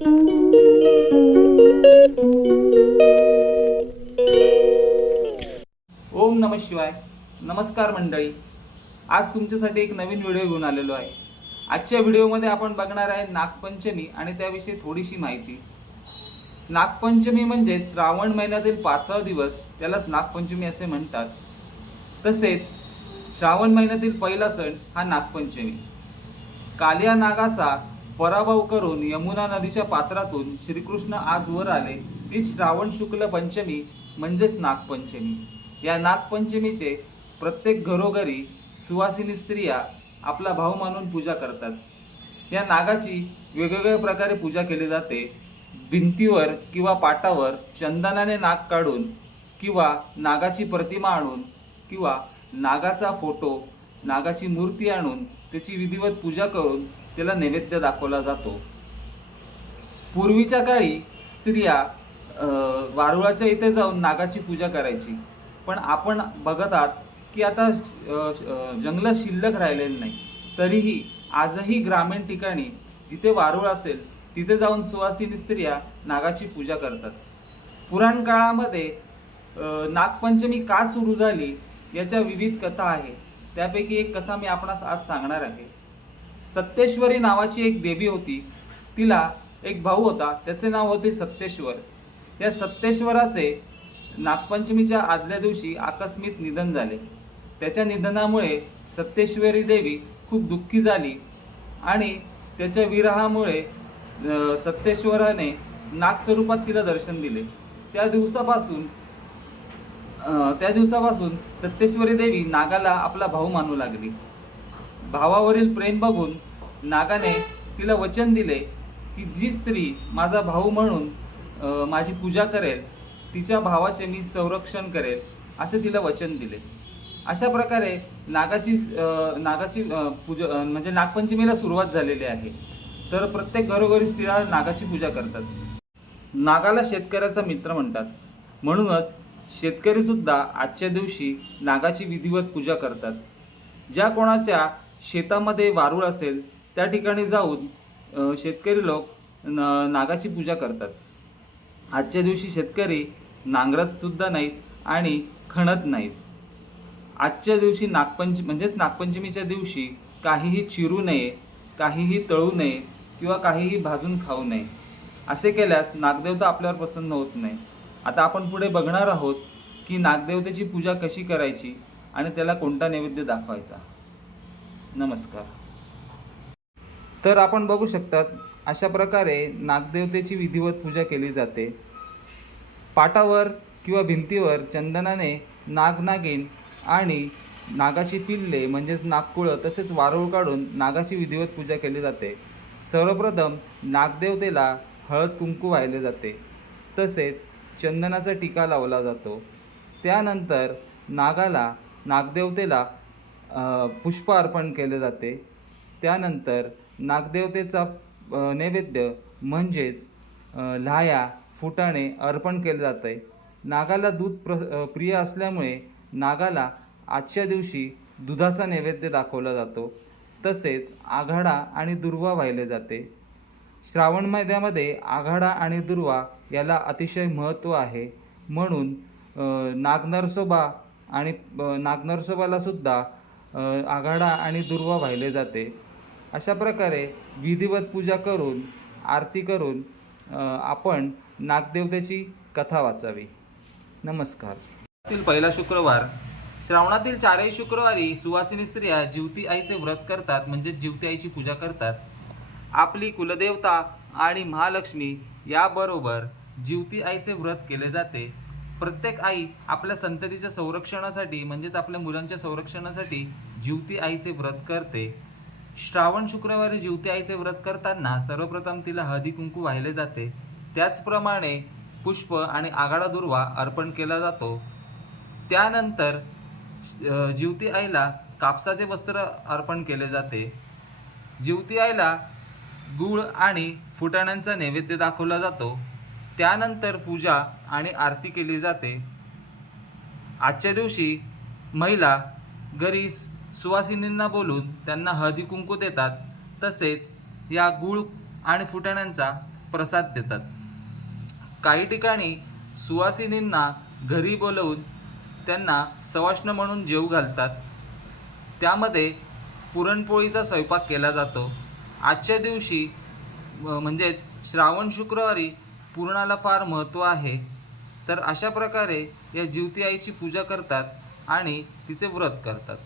ओम नम शिवाय. नमस्कार मंडळी. आज तुमच्यासाठी एक नवीन व्हिडिओ घेऊन आलेलो आहे. आजच्या व्हिडिओमध्ये आपण बघणार आहे नागपंचमी आणि त्याविषयी थोडीशी माहिती. नागपंचमी म्हणजे श्रावण महिन्यातील पाचवा दिवस त्यालाच नागपंचमी असे म्हणतात. तसेच श्रावण महिन्यातील पहिला सण हा नागपंचमी. कालिया नागाचा पराभव करून यमुना नदीच्या पात्रातून श्रीकृष्ण आज वर आले. ती श्रावण शुक्ल पंचमी म्हणजेच नागपंचमी. या नागपंचमीचे प्रत्येक घरोघरी सुवासिनी स्त्रिया आपला भाऊ मानून पूजा करतात. या नागाची वेगवेगळ्या प्रकारे पूजा केली जाते. भिंतीवर किंवा पाटावर चंदनाने नाग काढून किंवा नागाची प्रतिमा आणून किंवा नागाचा फोटो नागाची मूर्ती आणून त्याची विधिवत पूजा करून त्याला नैवेद्य दाखवला जातो. पूर्वीच्या काळी स्त्रिया वारुळाच्या इथे जाऊन नागाची पूजा करायची. पण आपण बघत आहात की आता अं, जंगलं शिल्लक राहिलेली नाही. तरीही आजही ग्रामीण ठिकाणी जिथे वारुळ असेल तिथे जाऊन सुवासिनी स्त्रिया नागाची पूजा करतात. पुराण काळामध्ये नागपंचमी का सुरू झाली याच्या विविध कथा आहे त्यापैकी एक कथा मी आपणास आज सांगणार आहे. सत्तेश्वरी नावाची एक देवी होती. तिला एक भाऊ होता. त्याचे नाव होते सत्तेश्वर या सत्तेश्वराचे नागपंचमीच्या आदल्या दिवशी आकस्मित निधन झाले. त्याच्या निधनामुळे सत्तेश्वरी देवी खूप दुःखी झाली आणि त्याच्या विरहामुळे अं, सत्तेश्वराने नागस्वरूपात तिला दर्शन दिले. त्या दिवसापासून त्या दिवसापासून सत्तेश्वरी देवी नागाला आपला भाऊ मानू लागली. भावावरील प्रेम बघून नागाने तिला वचन दिले की जी स्त्री माझा भाऊ म्हणून माझी पूजा करेल तिच्या भावाचे मी संरक्षण करेल असे तिला वचन दिले. अशा प्रकारे नागाची नागाची पूजा म्हणजे नागपंचमीला सुरुवात झालेली आहे. तर प्रत्येक घरोघरी स्त्रिया नागाची पूजा करतात. नागाला शेतकऱ्याचा मित्र म्हणतात. म्हणूनच शेतकरीसुद्धा आजच्या दिवशी नागाची विधिवत पूजा करतात. ज्या कोणाच्या शेतामध्ये वारूळ असेल त्या ठिकाणी जाऊन शेतकरी लोक न नागाची पूजा करतात. आजच्या दिवशी शेतकरी नांगरतसुद्धा नाहीत आणि खणत नाहीत. आजच्या दिवशी नागपंच म्हणजेच नागपंचमीच्या दिवशी काहीही चिरू नये काहीही तळू नये किंवा काहीही भाजून खाऊ नये. असे केल्यास नागदेवता आपल्यावर प्रसन्न होत नाही. आता आपण पुढे बघणार आहोत की नागदेवतेची पूजा कशी करायची आणि त्याला कोणता नैवेद्य दाखवायचा. नमस्कार. तर आपण बघू शकतात अशा प्रकारे नागदेवतेची विधिवत पूजा केली जाते. पाटावर किंवा भिंतीवर चंदनाने नागनागिन आणि नागाची पिल्ले म्हणजेच नागकुळं तसेच वारूळ काढून नागाची विधिवत पूजा केली जाते. सर्वप्रथम नागदेवतेला हळद कुंकू वाहिले जाते. तसेच चंदनाचा टीका लावला जातो. त्यानंतर नागाला नागदेवतेला पुष्प अर्पण केले जाते. त्यानंतर नागदेवतेचा नैवेद्य म्हणजेच लाया लाह्या फुटाणे अर्पण केले जाते. नागाला दूध प्र प्रिय असल्यामुळे नागाला आजच्या दिवशी दुधाचा नैवेद्य दाखवला जातो. तसेच आघाडा आणि दुर्वा वाहिले जाते. श्रावण महिन्यामध्ये आघाडा आणि दुर्वा याला अतिशय महत्त्व आहे. म्हणून नागनरसोबा आणि नागनरसोबालासुद्धा सुद्धा आघाडा आणि दुर्वा वाहिले जाते. अशा प्रकारे विधिवत पूजा करून आरती करून आपण नागदेवतेची कथा वाचावी. नमस्कार. पहिला शुक्रवार श्रावणातील चारही शुक्रवारी सुवासिनी स्त्रिया जिवती आईचे व्रत करतात म्हणजे जिवती आईची पूजा करतात. आपली कुलदेवता आणि महालक्ष्मी याबरोबर जिवती आईचे व्रत केले जाते. प्रत्येक आई आपल्या संततीच्या संरक्षणासाठी म्हणजेच आपल्या मुलांच्या संरक्षणासाठी जिवती आईचे व्रत करते. श्रावण शुक्रवारी जिवती आईचे व्रत करताना सर्वप्रथम तिला हळदी कुंकू वाहिले जाते. त्याचप्रमाणे पुष्प आणि आगाडा दुर्वा अर्पण केला जातो. त्यानंतर जिवती आईला कापसाचे वस्त्र अर्पण केले जाते. जिवती आईला गूळ आणि फुटाण्यांचा नैवेद्य दाखवला जातो. त्यानंतर पूजा आणि आरती केली जाते. आजच्या दिवशी महिला घरी सुवासिनींना बोलून त्यांना हळदी कुंकू देतात तसेच या गूळ आणि फुटाण्यांचा प्रसाद देतात. काही ठिकाणी सुवासिनींना घरी बोलवून त्यांना सवाष्ण म्हणून जेव घालतात. त्यामध्ये पुरणपोळीचा स्वयंपाक केला जातो. आजच्या दिवशी म्हणजेच श्रावण शुक्रवारी पुरणाला फार महत्त्व आहे. तर अशा प्रकारे या जिवती आईची पूजा करतात आणि तिचे व्रत करतात.